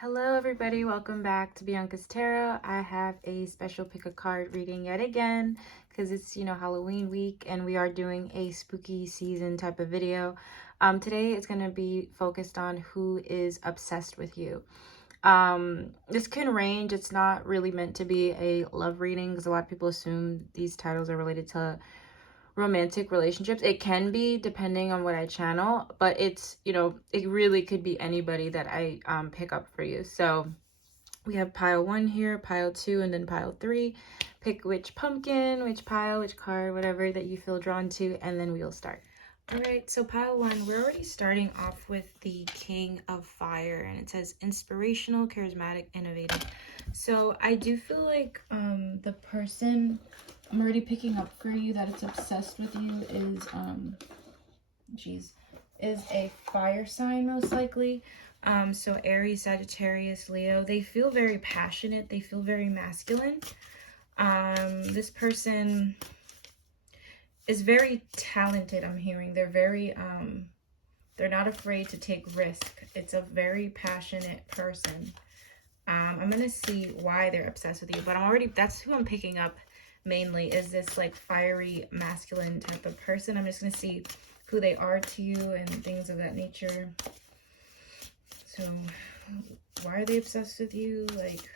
Hello everybody, welcome back to Bianca's Tarot. I have a special pick a card reading yet again because it's, Halloween week and we are doing a spooky season type of video. Today it's going to be focused on who is obsessed with you. This can range. It's not really meant to be a love reading because a lot of people assume these titles are related to romantic relationships. It can be depending on what I channel, but it's, it really could be anybody that I pick up for you. So we have pile 1 here, pile 2, and then pile 3. Pick which pumpkin, which pile, which card, whatever that you feel drawn to, and then we'll start. All right, so pile 1, we're already starting off with the King of Fire, and it says inspirational, charismatic, innovative. So I do feel like the person I'm already picking up for you that it's obsessed with you is a fire sign, most likely. So Aries, Sagittarius, Leo, they feel very passionate. They feel very masculine. This person is very talented, I'm hearing. They're very, they're not afraid to take risk. It's a very passionate person. I'm going to see why they're obsessed with you, but that's who I'm picking up mainly, is this like fiery masculine type of person. I'm just going to see who they are to you and things of that nature. So why are they obsessed with you? Like,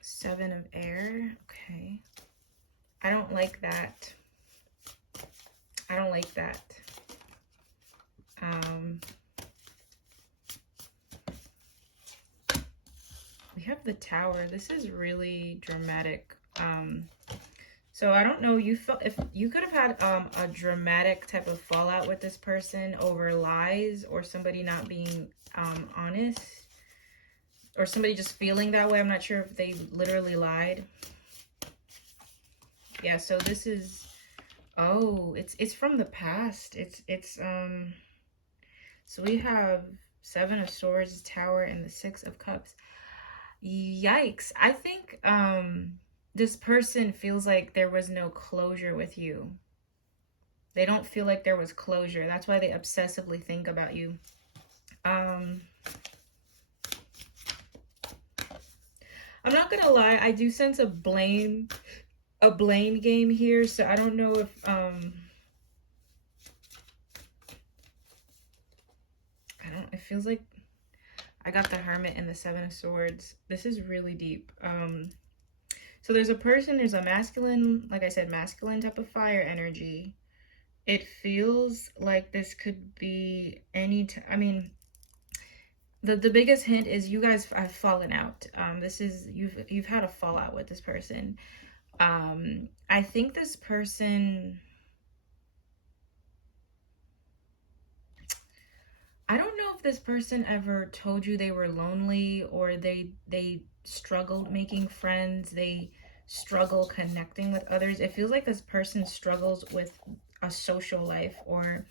Seven of Air. Okay. I don't like that. I don't like that. We have the Tower. This is really dramatic. So I don't know, you felt if you could have had a dramatic type of fallout with this person over lies or somebody not being honest, or somebody just feeling that way. I'm not sure if they literally lied. Yeah, so this is, oh, it's from the past. So we have Seven of Swords, Tower, and the Six of Cups. Yikes. I think this person feels like there was no closure with you. They don't feel like there was closure. That's why they obsessively think about you. I'm not gonna lie, I do sense a blame game here, so I don't know if it feels like I got the Hermit and the Seven of Swords. This is really deep. So there's a masculine, like I said, masculine type of fire energy. It feels like this could be I mean, the biggest hint is you guys have fallen out. You've had a fallout with this person. I think this person, I don't know if this person ever told you they were lonely, or they struggled making friends, they struggle connecting with others. It feels like this person struggles with a social life, or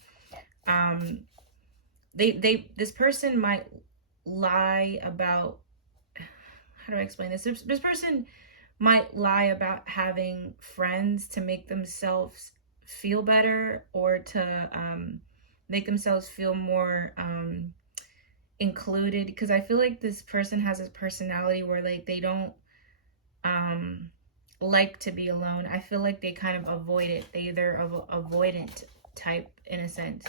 this person might lie about, how do I explain this? This person might lie about having friends to make themselves feel better, or to make themselves feel more included, because I feel like this person has this personality where like they don't like to be alone. I feel like they kind of avoid it. They're avoidant type in a sense.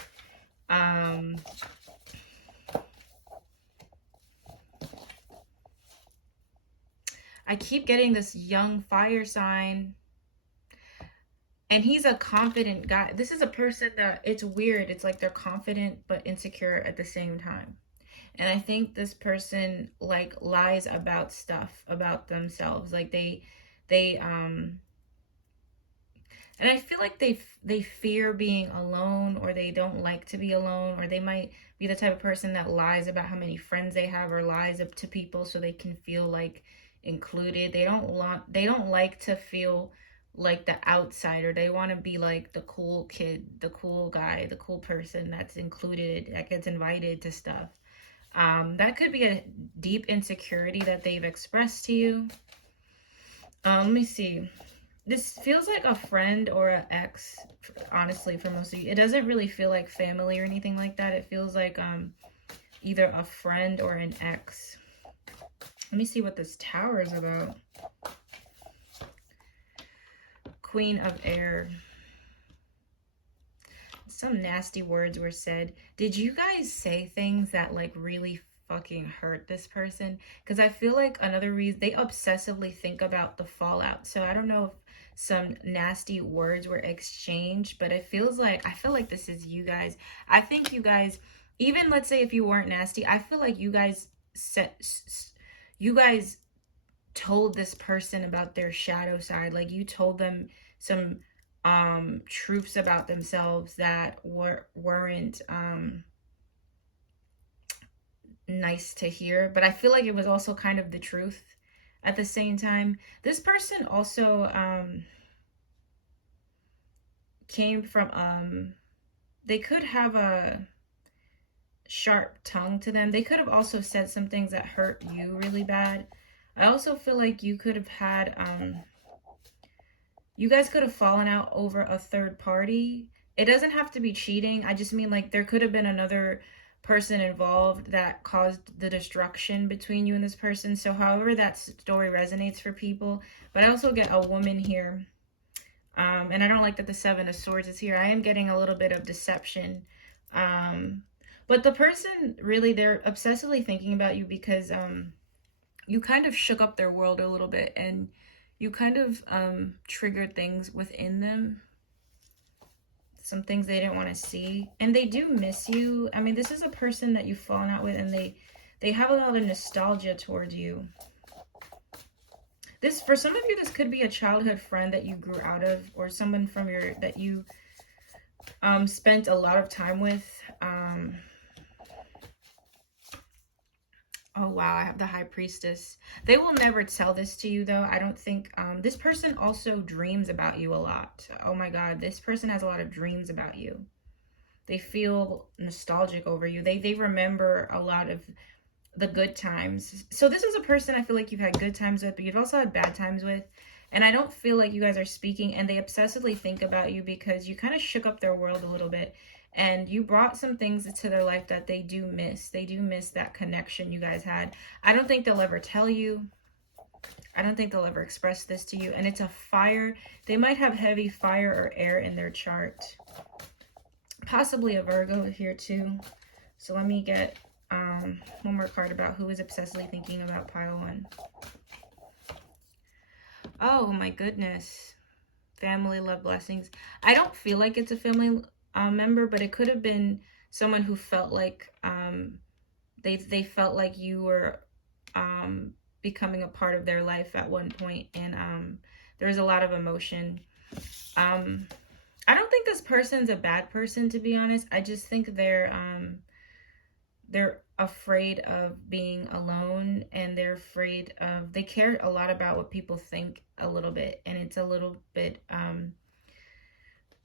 I keep getting this young fire sign, and he's a confident guy. This is a person that, it's weird. It's like they're confident but insecure at the same time. And I think this person like lies about stuff about themselves. Like they and I feel like they fear being alone, or they don't like to be alone, or they might be the type of person that lies about how many friends they have, or lies up to people so they can feel like included. They don't like to feel like the outsider. They want to be like the cool kid, the cool guy, the cool person that's included, that gets invited to stuff. That could be a deep insecurity that they've expressed to you. Let me see. This feels like a friend or an ex, honestly, for most of you. It doesn't really feel like family or anything like that. It feels like either a friend or an ex. Let me see what this tower is about. Queen of Air. Some nasty words were said. Did you guys say things that like really fucking hurt this person? Because I feel like another reason, they obsessively think about the fallout. So I don't know if some nasty words were exchanged, but it feels like, I feel like this is you guys. I think you guys, even let's say if you weren't nasty, I feel like you guys told this person about their shadow side. Like you told them some truths about themselves that weren't nice to hear, but I feel like it was also kind of the truth at the same time. This person also came from they could have a sharp tongue to them. They could have also said some things that hurt you really bad. I also feel like you could have had you guys could have fallen out over a third party. It doesn't have to be cheating. I just mean like there could have been another person involved that caused the destruction between you and this person. So however that story resonates for people. But I also get a woman here. And I don't like that the Seven of Swords is here. I am getting a little bit of deception. But the person, really, they're obsessively thinking about you because you kind of shook up their world a little bit. And you kind of triggered things within them. Some things they didn't want to see. And they do miss you. I mean, this is a person that you've fallen out with, and they have a lot of nostalgia towards you. This, for some of you, this could be a childhood friend that you grew out of, or someone from that you spent a lot of time with. Oh, wow, I have the High Priestess. They will never tell this to you, though. I don't think... this person also dreams about you a lot. Oh, my God. This person has a lot of dreams about you. They feel nostalgic over you. They remember a lot of the good times. So this is a person I feel like you've had good times with, but you've also had bad times with. And I don't feel like you guys are speaking, and they obsessively think about you because you kind of shook up their world a little bit. And you brought some things into their life that they do miss. They do miss that connection you guys had. I don't think they'll ever tell you. I don't think they'll ever express this to you. And it's a fire. They might have heavy fire or air in their chart. Possibly a Virgo here too. So let me get one more card about who is obsessively thinking about pile one. Oh my goodness. Family, love, blessings. I don't feel like it's a family member, but it could have been someone who felt like they felt like you were becoming a part of their life at one point, and there's a lot of emotion. I don't think this person's a bad person, to be honest. I just think they're afraid of being alone, and they're afraid of, they care a lot about what people think a little bit, and it's a little bit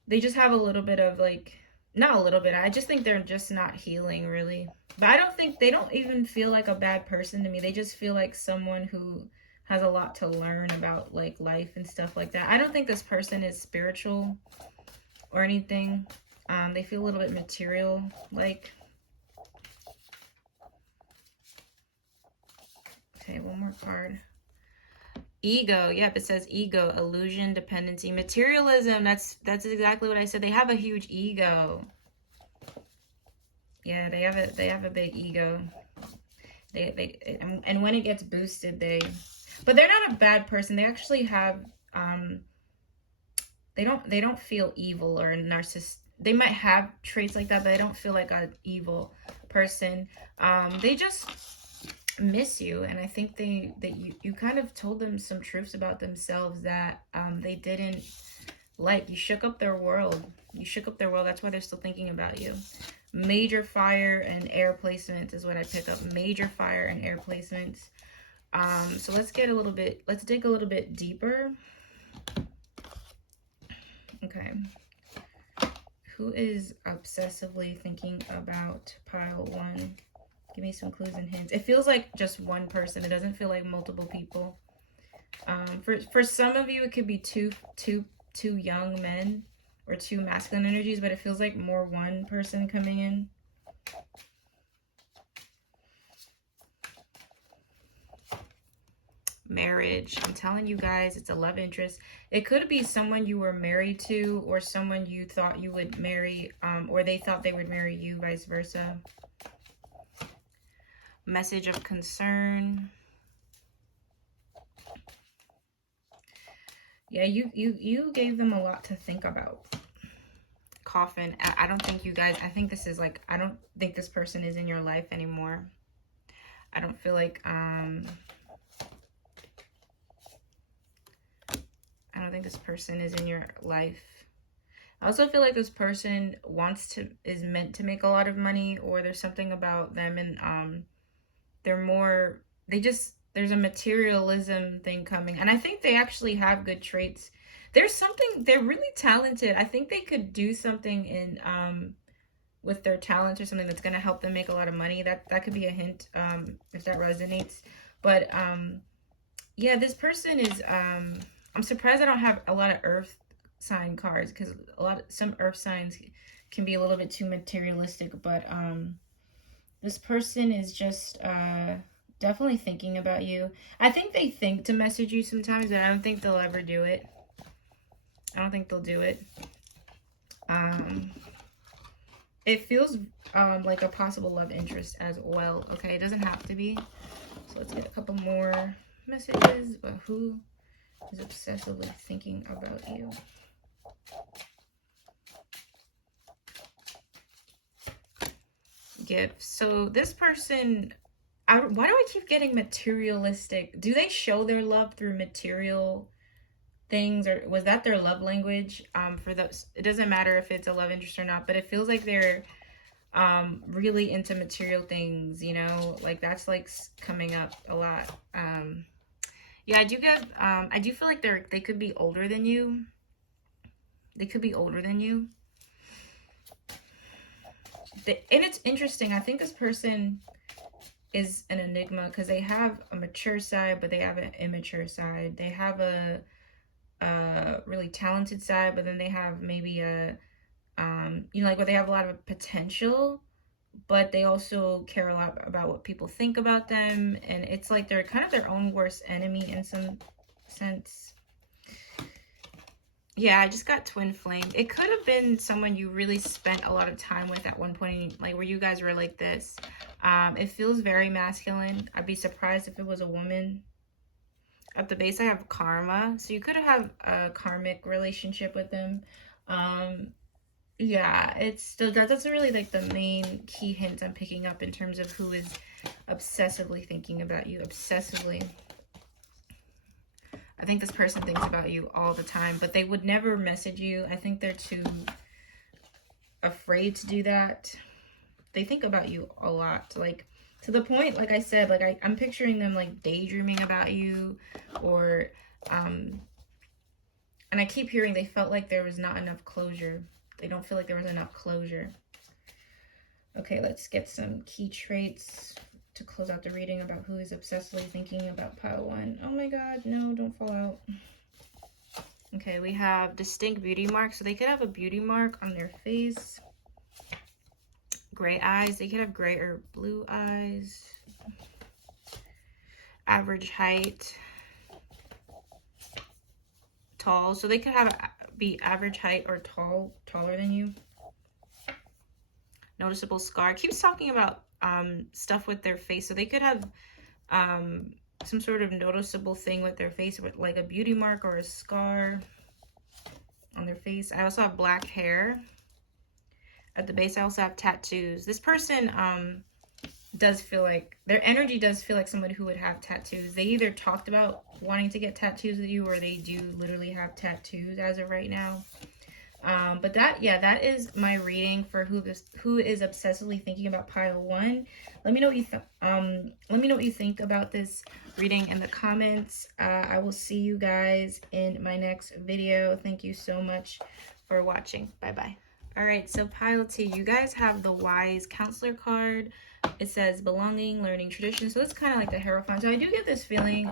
they just have a little bit of like, not a little bit, I just think they're just not healing really. But I don't think, they don't even feel like a bad person to me. They just feel like someone who has a lot to learn about like life and stuff like that. I don't think this person is spiritual or anything. They feel a little bit material like. Okay, one more card. Ego. Yep, it says ego, illusion, dependency, materialism. That's exactly what I said. They have a huge ego. Yeah, they have a big ego. And when it gets boosted, but they're not a bad person. They actually have they don't feel evil or narcissistic. They might have traits like that, but they don't feel like an evil person. They just miss you, and I think you kind of told them some truths about themselves that they didn't like. You shook up their world. That's why they're still thinking about you. Major fire and air placements is what I pick up. Major fire and air placements. So let's dig a little bit deeper. Okay, who is obsessively thinking about pile one? Give me some clues and hints. It feels like just one person. It doesn't feel like multiple people. For some of you, it could be two young men or two masculine energies, but it feels like more one person coming in. Marriage. I'm telling you guys, it's a love interest. It could be someone you were married to, or someone you thought you would marry, or they thought they would marry you, vice versa. Message of concern. Yeah, you gave them a lot to think about. Coffin. I don't think you guys, I think this is like, I don't think this person is in your life anymore. I don't feel like, I don't think this person is in your life. I also feel like this person is meant to make a lot of money, or there's something about them and there's a materialism thing coming. And I think they actually have good traits. They're really talented. I think they could do something in with their talents or something that's going to help them make a lot of money. That could be a hint if that resonates. But yeah, this person is I'm surprised I don't have a lot of earth sign cards, because some earth signs can be a little bit too materialistic. But this person is just definitely thinking about you. I think they think to message you sometimes, but I don't think they'll ever do it. I don't think they'll do it. It feels like a possible love interest as well. Okay, it doesn't have to be. So let's get a couple more messages about who is obsessively thinking about you. Gifts. So this person, why do I keep getting materialistic? Do they show their love through material things, or was that their love language? For those, it doesn't matter if it's a love interest or not, but it feels like they're really into material things, you know, like that's like coming up a lot. Yeah, I do feel like they could be older than you. They could be older than you. And it's interesting. I think this person is an enigma, because they have a mature side, but they have an immature side. They have a really talented side, but then they have maybe a you know, like where they have a lot of potential, but they also care a lot about what people think about them, and it's like they're kind of their own worst enemy in some sense. Yeah, I just got twin flame. It could have been someone you really spent a lot of time with at one point, like where you guys were like this. It feels very masculine. I'd be surprised if it was a woman. At the base, I have karma. So you could have a karmic relationship with them. Yeah, that's really like the main key hint I'm picking up in terms of who is obsessively thinking about you. Obsessively. I think this person thinks about you all the time, but they would never message you. I think they're too afraid to do that. They think about you a lot, like to the point, like I said, like I'm picturing them like daydreaming about you, or and I keep hearing they felt like there was not enough closure. They don't feel like there was enough closure. Okay, let's get some key traits to close out the reading about who is obsessively thinking about pile one. Oh my god, no, don't fall out. Okay, we have distinct beauty marks. So they could have a beauty mark on their face. Gray eyes. They could have gray or blue eyes. Average height. Tall. So they could be average height or taller than you. Noticeable scar. It keeps talking about stuff with their face. So they could have some sort of noticeable thing with their face, with like a beauty mark or a scar on their face. I also have black hair. At the base, I also have tattoos. This person does feel like, their energy does feel like somebody who would have tattoos. They either talked about wanting to get tattoos with you, or they do literally have tattoos as of right now. But that is my reading for who is obsessively thinking about pile one. Let me know what you think about this reading in the comments. I will see you guys in my next video. Thank you so much for watching. Bye bye. All right, so pile two, you guys have the wise counselor card. It says belonging, learning, tradition. So it's kind of like the Hierophant. So I do get this feeling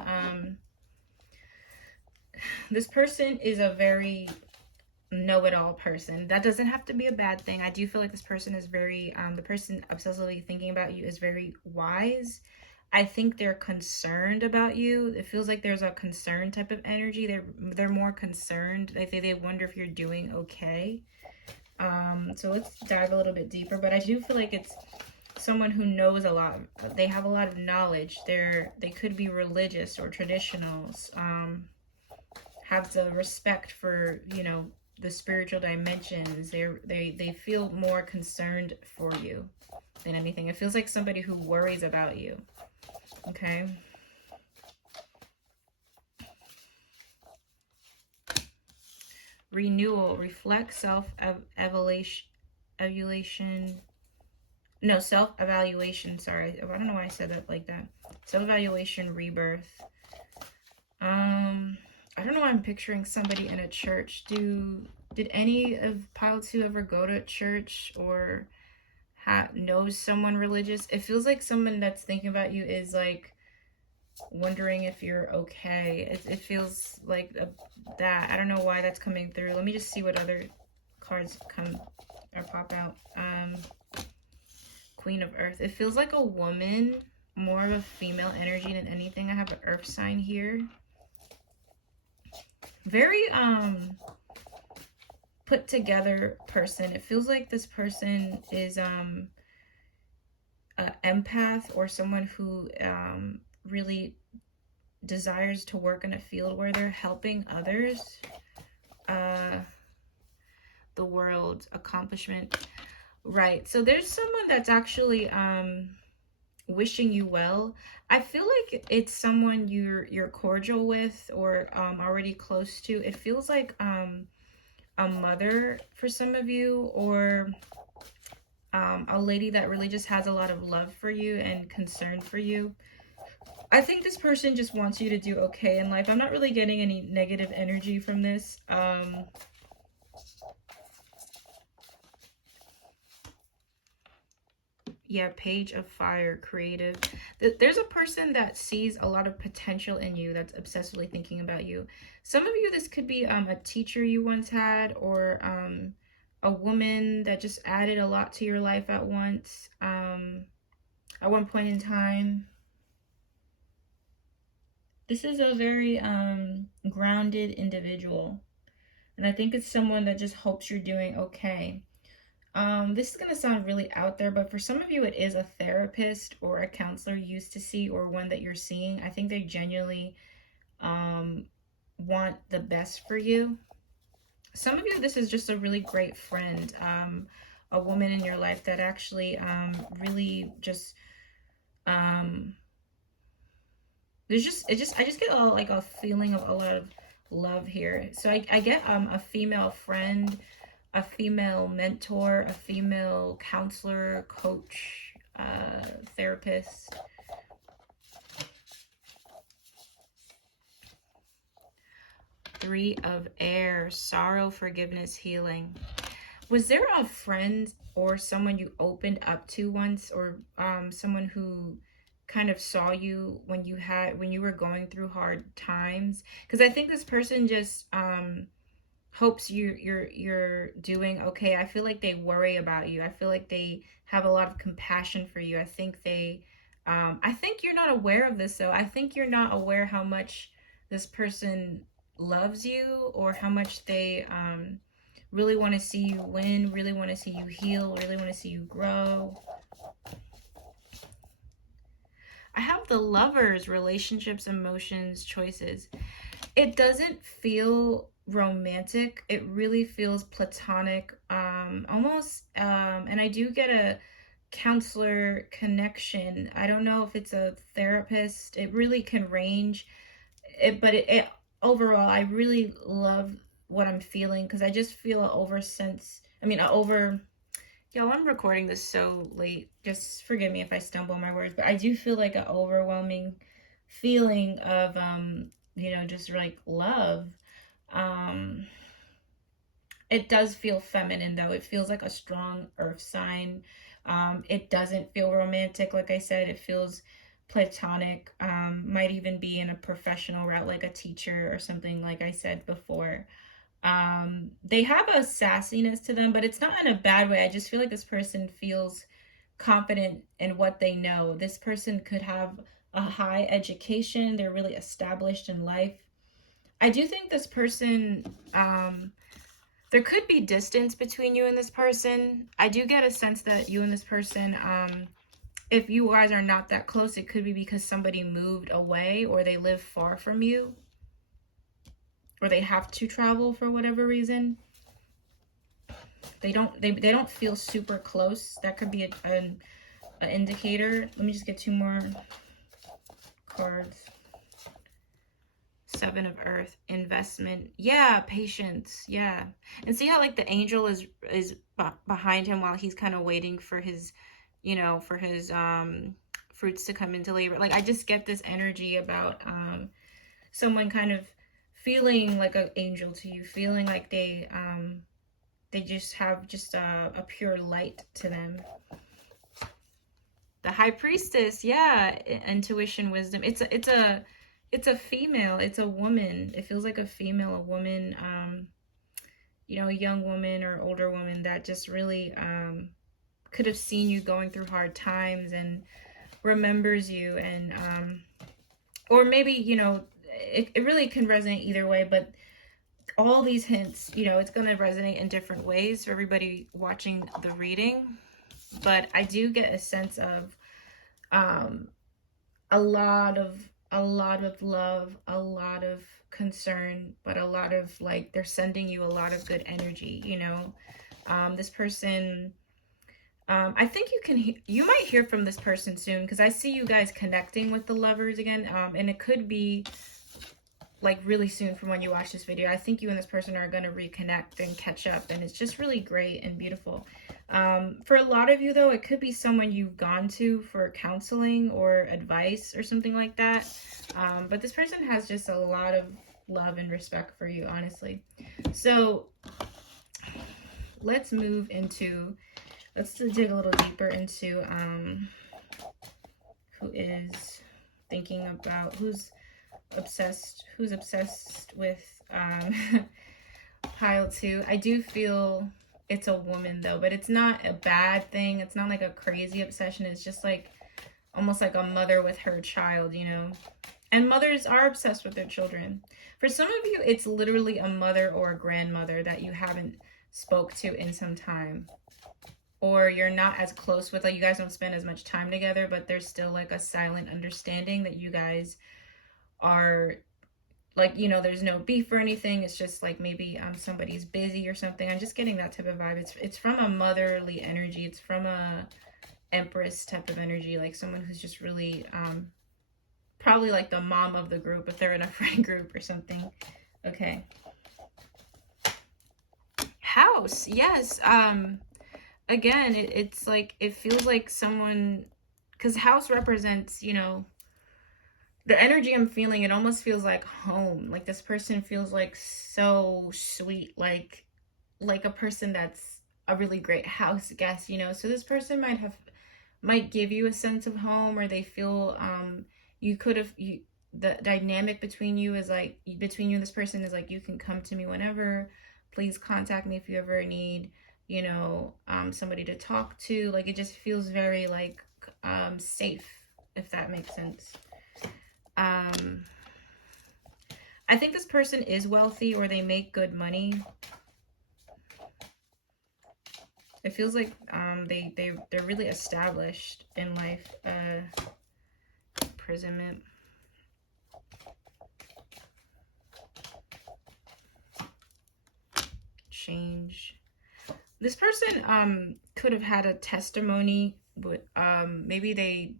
This person is a very know-it-all person. That doesn't have to be a bad thing. I do feel like this person is very, the person obsessively thinking about you is very wise. I think they're concerned about you. It feels like there's a concern type of energy. They're more concerned. They wonder if you're doing okay. So let's dive a little bit deeper. But I do feel like it's someone who knows a lot. They have a lot of knowledge. They could be religious or traditionals. Have the respect for, you know, the spiritual dimensions. They feel more concerned for you than anything. It feels like somebody who worries about you. Okay. Renewal, reflect, self-evaluation. No, self-evaluation, sorry. I don't know why I said that like that. Self-evaluation, rebirth. I don't know why I'm picturing somebody in a church. Did any of Pile 2 ever go to church or knows someone religious? It feels like someone that's thinking about you is like wondering if you're okay. It feels like that. I don't know why that's coming through. Let me just see what other cards come or pop out. Queen of Earth. It feels like a woman, more of a female energy than anything. I have an earth sign here. Very put together person. It feels like this person is an empath or someone who really desires to work in a field where they're helping others. The world, accomplishment. Right. So there's someone that's actually wishing you well. I feel like it's someone you're cordial with or already close to. It feels like a mother for some of you, or a lady that really just has a lot of love for you and concern for you. I think this person just wants you to do okay in life. I'm not really getting any negative energy from this. Yeah, Page of Fire, creative. There's a person that sees a lot of potential in you, that's obsessively thinking about you. Some of you, this could be a teacher you once had, or a woman that just added a lot to your life at once, at one point in time. This is a very grounded individual. And I think it's someone that just hopes you're doing okay. This is going to sound really out there, but for some of you, it is a therapist or a counselor you used to see, or one that you're seeing. I think they genuinely want the best for you. Some of you, this is just a really great friend, a woman in your life that actually really just, I just get a feeling of a lot of love here. So I get a female friend, a female mentor, a female counselor, coach, therapist. Three of Air, sorrow, forgiveness, healing. Was there a friend or someone you opened up to once, or someone who kind of saw you when you were going through hard times? Because I think this person just hopes you're doing okay. I feel like they worry about you. I feel like they have a lot of compassion for you. I think you're not aware of this though. I think you're not aware how much this person loves you, or how much they really want to see you win, really want to see you heal, really want to see you grow. I have the Lovers, relationships, emotions, choices. It doesn't feel romantic. It really feels platonic, almost, and I do get a counselor connection. I don't know if it's a therapist. It really can range. But overall, I really love what I'm feeling, because I just feel y'all, I'm recording this so late. Just forgive me if I stumble on my words, but I do feel like an overwhelming feeling of, just like love. It does feel feminine though. It feels like a strong earth sign. It doesn't feel romantic. Like I said, it feels platonic, might even be in a professional route, like a teacher or something, like I said before. They have a sassiness to them, but it's not in a bad way. I just feel like this person feels confident in what they know. This person could have a high education. They're really established in life. I do think this person, there could be distance between you and this person. I do get a sense that you and this person, if you guys are not that close, it could be because somebody moved away or they live far from you, or they have to travel for whatever reason. They don't feel super close. That could be an indicator. Let me just get two more cards. Seven of Earth, investment. Yeah, patience. Yeah. And see how like the angel is behind him while he's kind of waiting for his, you know, for his fruits to come into labor. Like I just get this energy about someone kind of feeling like an angel to you, feeling like they just have just a pure light to them. The High Priestess, yeah, intuition, wisdom. It's a female. It's a woman. It feels like a female, a woman, you know, a young woman or older woman that just really could have seen you going through hard times and remembers you, and or maybe, you know, it really can resonate either way, but all these hints, you know, it's going to resonate in different ways for everybody watching the reading. But I do get a sense of a lot of love, a lot of concern, but a lot of like they're sending you a lot of good energy, you know. This person, I think you might hear from this person soon, because I see you guys connecting with the lovers again, and it could be like really soon from when you watch this video. I think you and this person are going to reconnect and catch up, and it's just really great and beautiful. For a lot of you though, it could be someone you've gone to for counseling or advice or something like that. But this person has just a lot of love and respect for you, honestly. So let's dig a little deeper into who is thinking about, who's obsessed with pile 2. I do feel it's a woman though, but it's not a bad thing. It's not like a crazy obsession. It's just like almost like a mother with her child, you know. And mothers are obsessed with their children. For some of you, it's literally a mother or a grandmother that you haven't spoke to in some time, or you're not as close with, like you guys don't spend as much time together, but there's still like a silent understanding that you guys are like, you know, there's no beef or anything. It's just like maybe somebody's busy or something. I'm just getting that type of vibe. It's from a motherly energy. It's from a empress type of energy, like someone who's just really probably like the mom of the group if they're in a friend group or something. Okay. House, yes. Again, it's like, it feels like someone, because house represents, you know, the energy I'm feeling. It almost feels like home. Like this person feels like so sweet, like a person that's a really great house guest, you know. So this person might give you a sense of home, or they feel the dynamic between you is like, between you and this person is like, you can come to me whenever, please contact me if you ever need, you know, somebody to talk to. Like it just feels very like safe, if that makes sense. I think this person is wealthy, or they make good money. It feels like they're really established in life. Imprisonment. Change. This person could have had a testimony, but maybe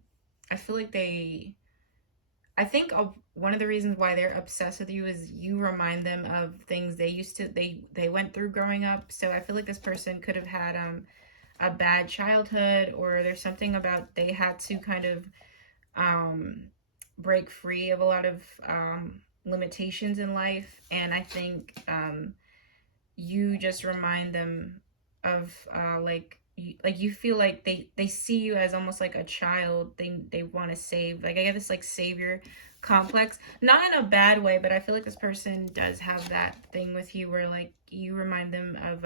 I think one of the reasons why they're obsessed with you is you remind them of things they went through growing up. So I feel like this person could have had a bad childhood, or there's something about they had to kind of break free of a lot of limitations in life. And I think you just remind them of like you feel like they see you as almost like a child. They want to save. Like I get this like savior complex, not in a bad way, but I feel like this person does have that thing with you where like you remind them of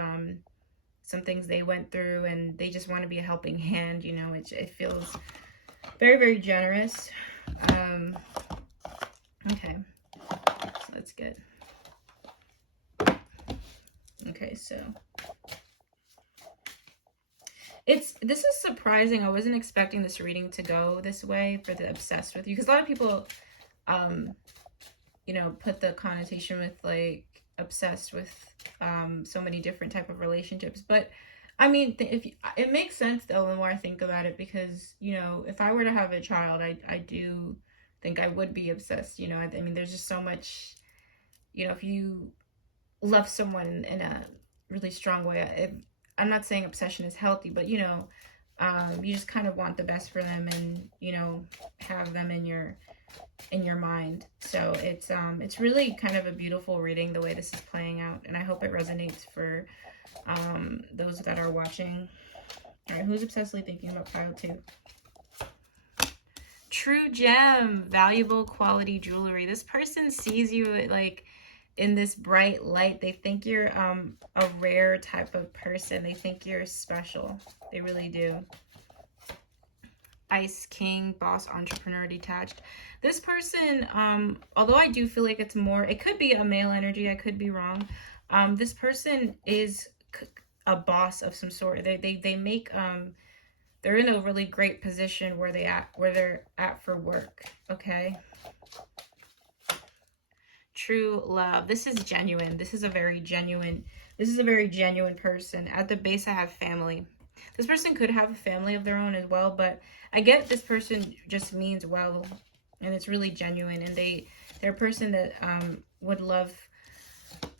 some things they went through, and they just want to be a helping hand. You know, it feels very, very generous. Okay, so that's good. Okay, so this is surprising. I wasn't expecting this reading to go this way for the obsessed with you, because a lot of people you know, put the connotation with like obsessed with so many different type of relationships. But I mean, if it makes sense though, the more I think about it, because you know, if I were to have a child, I do think I would be obsessed. You know, I mean, there's just so much. You know, if you love someone in a really strong way, I'm not saying obsession is healthy, but you know, you just kind of want the best for them, and you know, have them in your mind. So it's really kind of a beautiful reading the way this is playing out, and I hope it resonates for those that are watching. All right, who's obsessively thinking about pile 2? True gem, valuable quality jewelry. This person sees you like in this bright light. They think you're a rare type of person. They think you're special. They really do. Ice King, boss, entrepreneur, detached. This person, although I do feel like it's more, it could be a male energy, I could be wrong. This person is a boss of some sort. They make they're in a really great position where they're at for work. Okay. True love. This is genuine. This is a very genuine person. At the base, I have family. This person could have a family of their own as well, but I get this person just means well, and it's really genuine, and they're a person that would love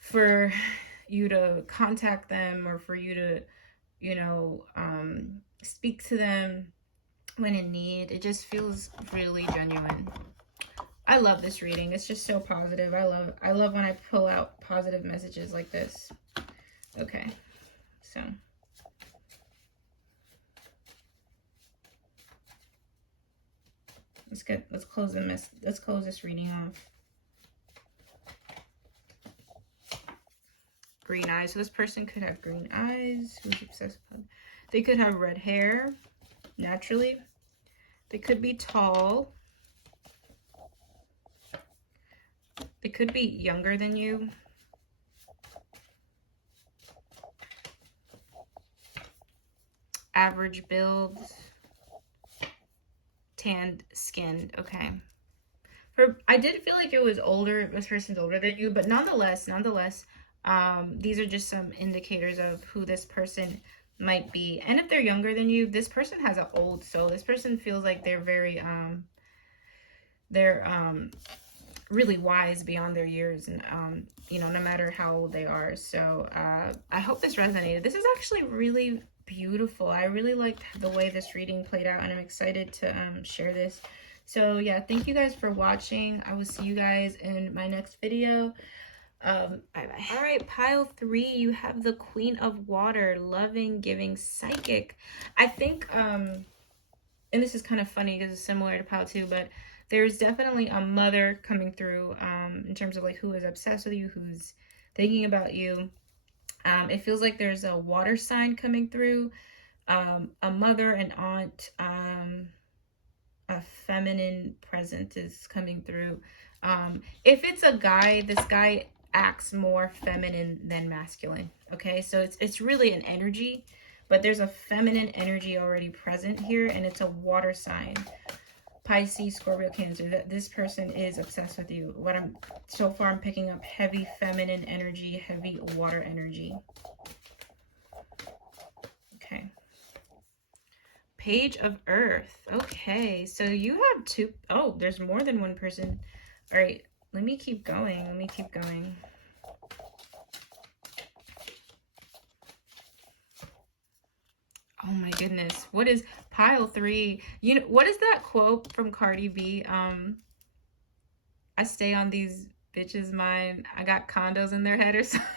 for you to contact them, or for you to, you know, speak to them when in need. It just feels really genuine. I love this reading. It's just so positive. I love when I pull out positive messages like this. Okay, so let's close this reading off. Green eyes. So this person could have green eyes. Who's obsessed with? They could have red hair naturally. They could be tall. They could be younger than you. Average build. Tanned skin. Okay. I did feel like it was older. This person's older than you, but nonetheless, these are just some indicators of who this person might be. And if they're younger than you, this person has an old soul. This person feels like they're very really wise beyond their years, and you know, no matter how old they are. So I hope this resonated. This is actually really beautiful. I really liked the way this reading played out, and I'm excited to share this. So yeah, thank you guys for watching. I will see you guys in my next video. Bye bye. All right, pile 3, you have the Queen of Water, loving, giving, psychic. I think and this is kind of funny because it's similar to pile 2, but there's definitely a mother coming through in terms of like who is obsessed with you, who's thinking about you. It feels like there's a water sign coming through, a mother, an aunt, a feminine presence is coming through. If it's a guy, this guy acts more feminine than masculine. Okay, so it's really an energy, but there's a feminine energy already present here, and it's a water sign. Pisces, Scorpio, Cancer. That this person is obsessed with you. So far I'm picking up heavy feminine energy, heavy water energy. Okay. Page of Earth. Okay, so you have two. Oh, there's more than one person. All right, let me keep going. Oh my goodness. What is pile 3? You know, what is that quote from Cardi B? I stay on these bitches' mind. I got condos in their head or something.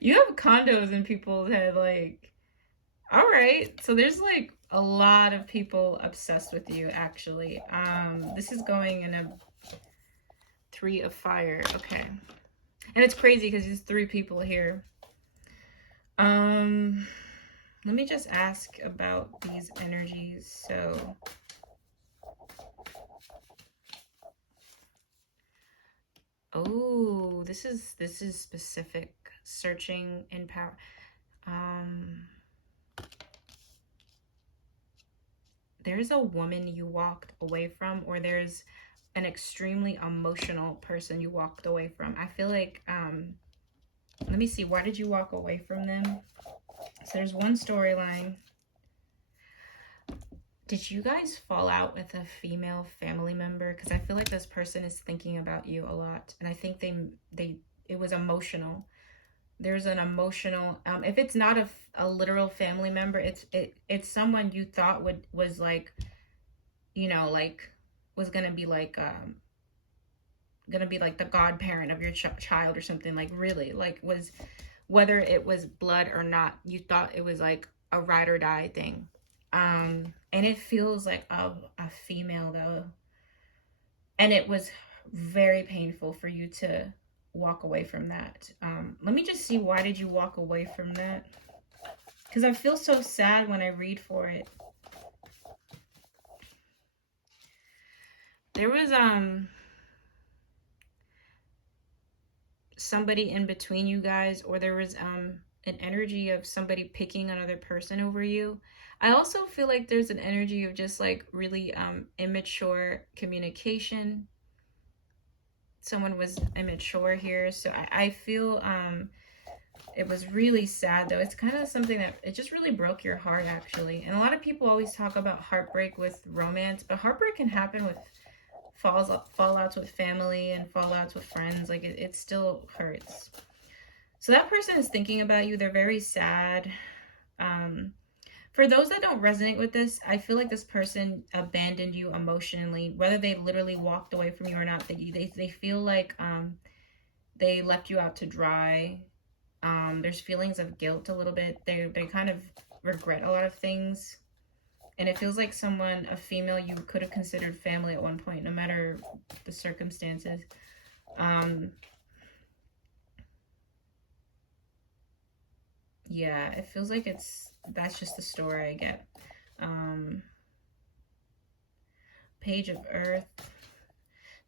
You have condos in people's head. Like, All right. So there's like a lot of people obsessed with you, actually. This is going in a 3 of fire. Okay. And it's crazy because there's 3 people here. Let me just ask about these energies. So oh, this is specific. Searching in power. There's a woman you walked away from, or there's an extremely emotional person you walked away from. I feel like let me see, why did you walk away from them? So there's one storyline. Did you guys fall out with a female family member? Because I feel like this person is thinking about you a lot, and I think it was emotional. There's an emotional if it's not a literal family member, it's someone you thought was like, you know, like was gonna be like the godparent of your child or something, like really, like was, whether it was blood or not, you thought it was like a ride or die thing. And it feels like a female though, and it was very painful for you to walk away from that. Let me just see, why did you walk away from that? Because I feel so sad when I read for it. There was somebody in between you guys, or there was an energy of somebody picking another person over you. I also feel like there's an energy of just like really immature communication. Someone was immature here, so I feel it was really sad though. It's kind of something that it just really broke your heart, actually. And a lot of people always talk about heartbreak with romance, but heartbreak can happen with fallouts with family and fallouts with friends. Like it still hurts. So that person is thinking about you. They're very sad. For those that don't resonate with this, I feel like this person abandoned you emotionally, whether they literally walked away from you or not. They feel like they left you out to dry. There's feelings of guilt a little bit. They kind of regret a lot of things. And it feels like someone, a female you could have considered family at one point, no matter the circumstances. Yeah, it feels like that's just the story I get. Page of Earth.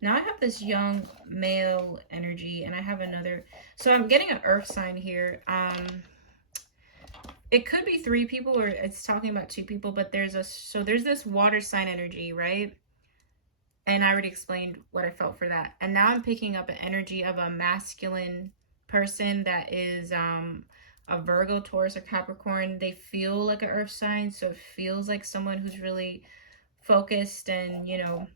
Now I have this young male energy, and I have another. So I'm getting an earth sign here. It could be 3 people, or it's talking about 2 people, but there's this water sign energy, right? And I already explained what I felt for that. And now I'm picking up an energy of a masculine person that is a Virgo, Taurus, or Capricorn. They feel like an earth sign, so it feels like someone who's really focused and, you know,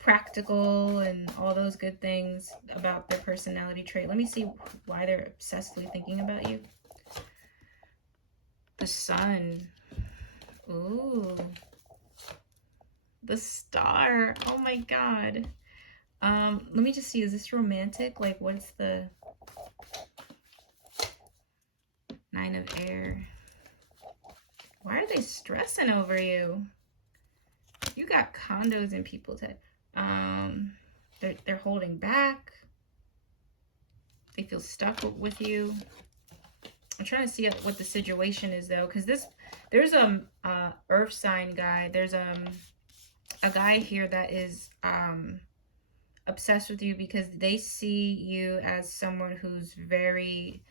practical and all those good things about their personality trait. Let me see why they're obsessively thinking about you. The sun. Ooh. The star. Oh my god. Let me just see, is this romantic? Like, what's the 9 of air? Why are they stressing over you? You got condos in people's head. They're holding back. They feel stuck with you. I'm trying to see what the situation is though, because there's a earth sign guy. There's a guy here that is obsessed with you because they see you as someone who's very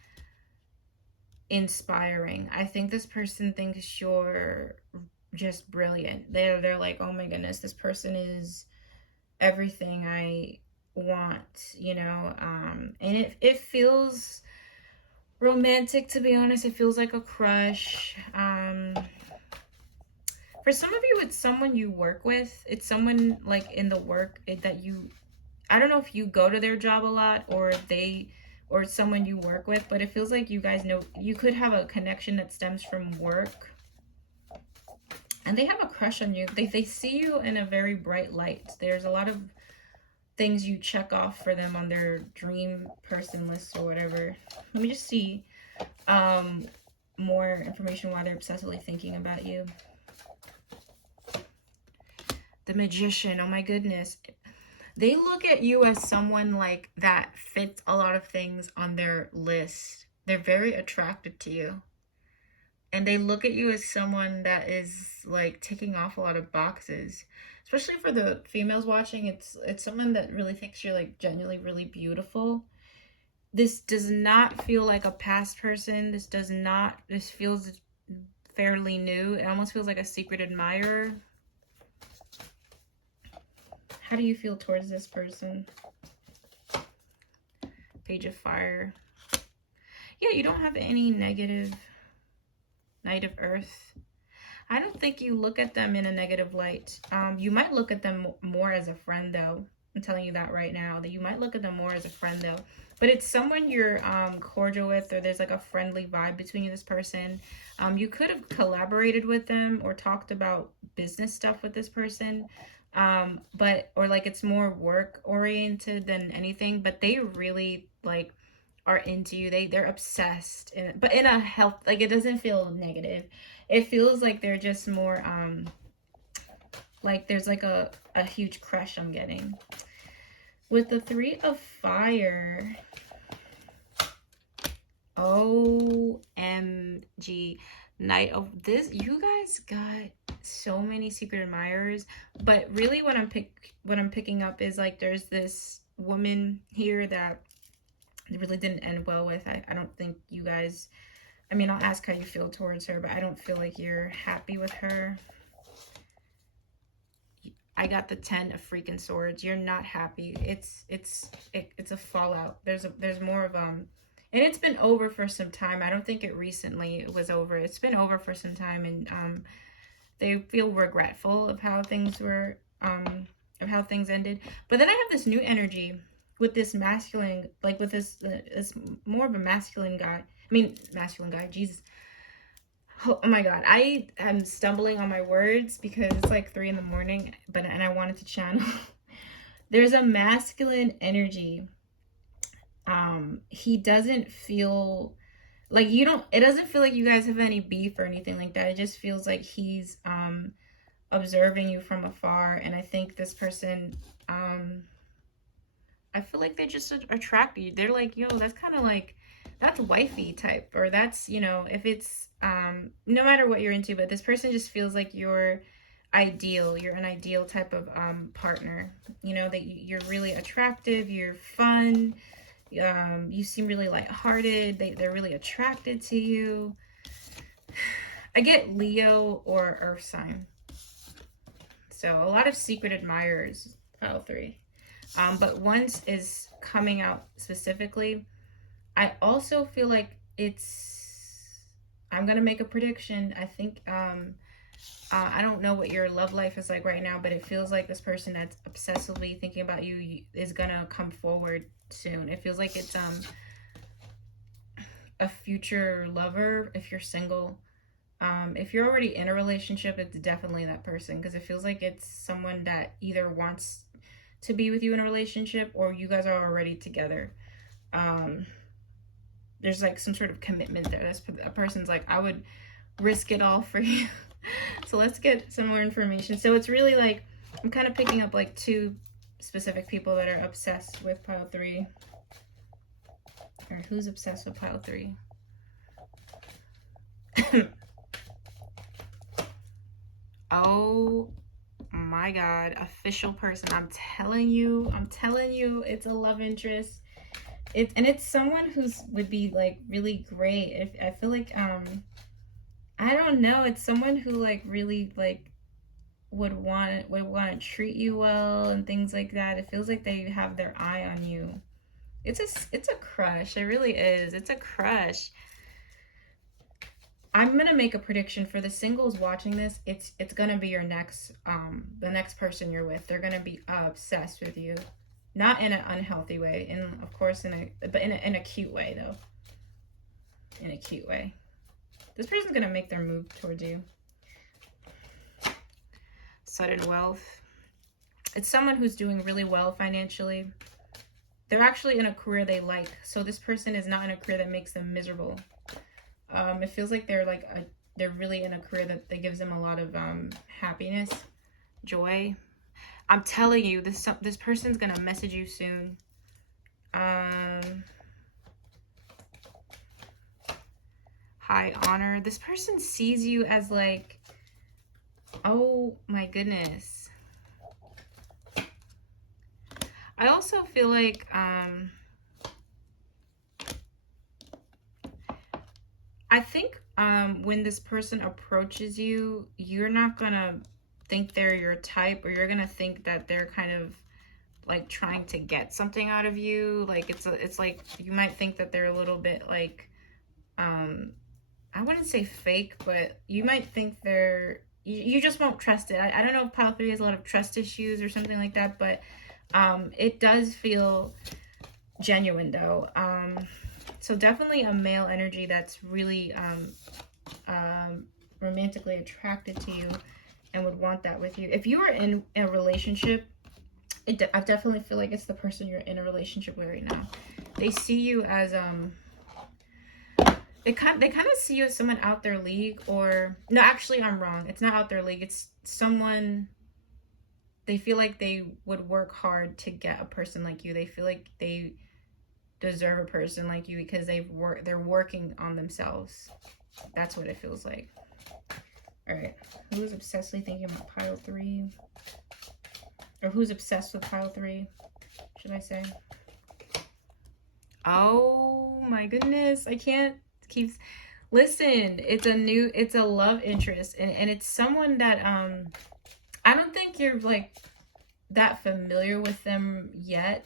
inspiring. I think this person thinks you're just brilliant. They're like, oh my goodness, this person is everything I want, you know. And it feels romantic, to be honest. It feels like a crush. For some of you, it's someone you work with. It's someone like in the work that you, I don't know if you go to their job a lot, or or someone you work with, but it feels like you guys know, you could have a connection that stems from work. And they have a crush on you. They see you in a very bright light. There's a lot of things you check off for them on their dream person list or whatever. Let me just see. more information why they're obsessively thinking about you. The Magician, oh my goodness. They look at you as someone like that fits a lot of things on their list. They're very attracted to you. And they look at you as someone that is like ticking off a lot of boxes. Especially for the females watching, it's someone that really thinks you're like genuinely really beautiful. This does not feel like a past person. This feels fairly new. It almost feels like a secret admirer. How do you feel towards this person? Page of Fire. Yeah, you don't have any negative. Knight of Earth. I don't think you look at them in a negative light. You might look at them more as a friend, though. I'm telling you that right now, that you might look at them more as a friend, though. But it's someone you're cordial with, or there's like a friendly vibe between you, this person. You could have collaborated with them or talked about business stuff with this person. Or like it's more work oriented than anything, but they really like are into you. They're obsessed, but in a health, like it doesn't feel negative. It feels like they're just more like there's like a huge crush I'm getting. With the Three of Fire, OMG, Knight of this, you guys got so many secret admirers. But really what I'm picking up is like there's this woman here that it really didn't end well with. I don't think you guys, I mean, I'll ask how you feel towards her, but I don't feel like you're happy with her. I got the 10 of freaking swords. You're not happy. It's a fallout. There's more of and it's been over for some time. I don't think it recently was over. It's been over for some time, and they feel regretful of how things were, of how things ended. But then I have this new energy with this masculine, like with this, it's more of a masculine guy. Masculine guy, Jesus. Oh my God, I am stumbling on my words because it's like 3 in the morning, and I wanted to channel. There's a masculine energy. He doesn't feel like it doesn't feel like you guys have any beef or anything like that. It just feels like he's, observing you from afar. And I think this person, I feel like they just attract you. They're like, yo, that's kind of like, that's wifey type, or that's, if it's, no matter what you're into, but this person just feels like you're ideal. You're an ideal type of partner, that you're really attractive, you're fun, you seem really lighthearted, they're really attracted to you. I get Leo or Earth sign. So a lot of secret admirers, pile 3. But once is coming out specifically. I also feel like I'm going to make a prediction. I think, I don't know what your love life is like right now, but it feels like this person that's obsessively thinking about you is going to come forward soon. It feels like it's, a future lover if you're single. If you're already in a relationship, it's definitely that person, because it feels like it's someone that either wants to be with you in a relationship or you guys are already together. There's like some sort of commitment there. A person's like, I would risk it all for you. So let's get some more information. So it's really like, I'm kind of picking up like 2 specific people that are obsessed with pile 3. Or who's obsessed with pile 3? Oh my God, official person. I'm telling you, it's a love interest. It's someone would be like really great. I feel like, I don't know, it's someone who like really like would want to treat you well and things like that. It feels like they have their eye on you. It's a crush. It really is. It's a crush. I'm gonna make a prediction for the singles watching this. It's gonna be your next, the next person you're with. They're gonna be obsessed with you, not in an unhealthy way, of course in a cute way though. In a cute way. This person's gonna make their move towards you. Sudden wealth. It's someone who's doing really well financially. They're actually in a career they like. So this person is not in a career that makes them miserable. It feels like they're really in a career that gives them a lot of happiness, joy. I'm telling you, this person's gonna message you soon. High honor. This person sees you as like, oh my goodness. I also feel like I think when this person approaches you, you're not gonna think they're your type, or you're gonna think that they're kind of like trying to get something out of you. Like it's like you might think that they're a little bit like I wouldn't say fake, but you might think you just won't trust it. I don't know if pile 3 has a lot of trust issues or something like that, but it does feel genuine though. So definitely a male energy that's really romantically attracted to you and would want that with you. If you are in a relationship, I definitely feel like it's the person you're in a relationship with right now. They see you as they kind of see you as someone out their league, or no, actually I'm wrong. It's not out their league. It's someone, they feel like they would work hard to get a person like you. They feel like they deserve a person like you because they're working on themselves. That's what it feels like. All right, who's obsessively thinking about pile 3? Or who's obsessed with pile 3, should I say? Oh my goodness, I can't keep. Listen, it's a love interest, and it's someone that I don't think you're like that familiar with them yet.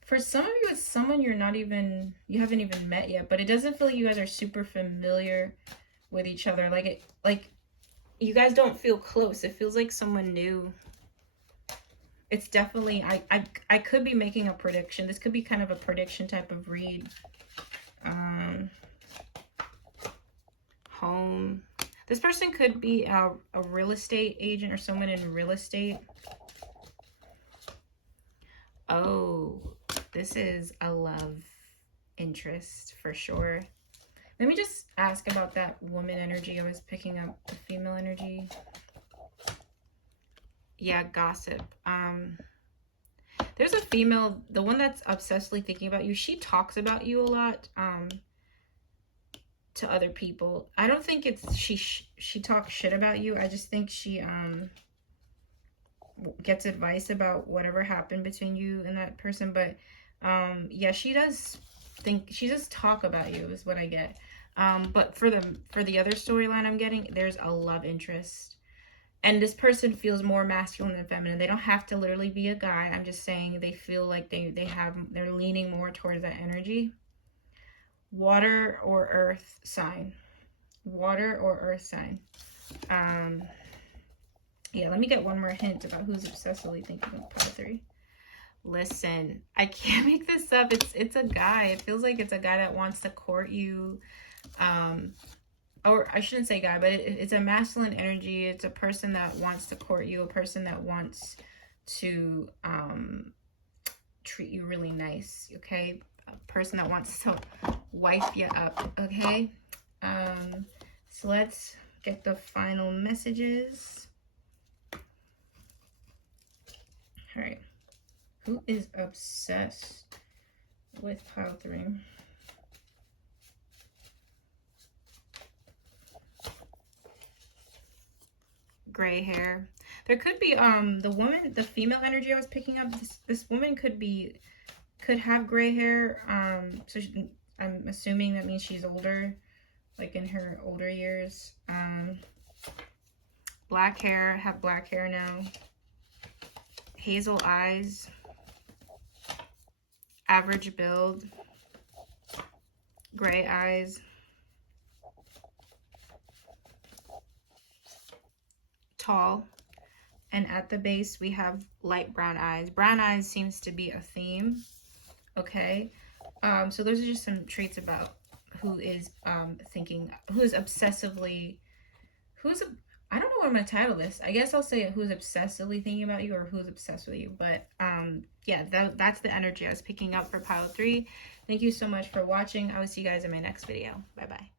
For some of you, it's someone you haven't even met yet, but it doesn't feel like you guys are super familiar with each other. Like you guys don't feel close. It feels like someone new. It's definitely, I could be making a prediction. This could be kind of a prediction type of read. Home. This person could be a real estate agent or someone in real estate. Oh, this is a love interest for sure. Let me just ask about that woman energy. I was picking up the female energy. Yeah, gossip. There's a female, the one that's obsessively thinking about you. She talks about you a lot to other people. I don't think it's she talks shit about you. I just think she gets advice about whatever happened between you and that person. But yeah, she does talk about you is what I get. But for the other storyline I'm getting, there's a love interest. And this person feels more masculine than feminine. They don't have to literally be a guy. I'm just saying they feel like they're leaning more towards that energy. Water or earth sign. Water or earth sign. Yeah, let me get one more hint about who's obsessively thinking of pile 3. Listen, I can't make this up. It's a guy. It feels like it's a guy that wants to court you. Or I shouldn't say guy, but it's a masculine energy. It's a person that wants to court you, a person that wants to treat you really nice, okay? A person that wants to wife you up, okay? So let's get the final messages. All right. Who is obsessed with pile 3? Gray hair. There could be the female energy I was picking up. This woman could have gray hair. So I'm assuming that means she's older, like in her older years. Black hair, have black hair now. Hazel eyes. Average build. Gray eyes. Tall. And at the base we have light brown eyes. Brown eyes seems to be a theme. Okay. So those are just some traits about who is obsessively, I don't know what I'm gonna title this. I guess I'll say who's obsessively thinking about you or who's obsessed with you. But yeah, that's the energy I was picking up for pile 3. Thank you so much for watching. I will see you guys in my next video. Bye bye.